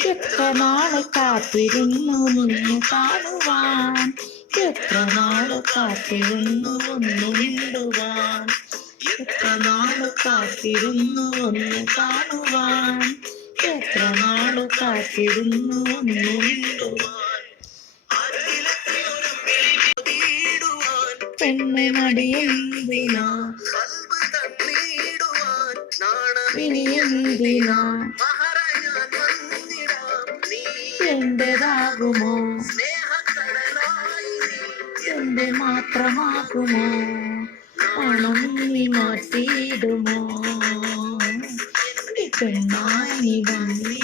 എത്ര നാള് കാത്തിരുന്നു നിന്നു കാണുവാൻ, എത്ര നാള് കാത്തിരുന്നു ഒന്ന് മിണ്ടുവാൻ, എത്ര നാള് കാത്തിരുന്നു ഒന്ന് കാണുവാൻ, എത്ര നാള് കാത്തിരുന്നു ഒന്ന് മിണ്ടുവാൻ. പെണ്ണെ മടിയെന്തിനാ ഇനിയെന്തിനാ എന്റേതാകുമോ എന്റെ മാത്രമാകുമോ, പണം നീ മാറ്റിയിടുമോ, പെണ്ണായി നീ വന്നി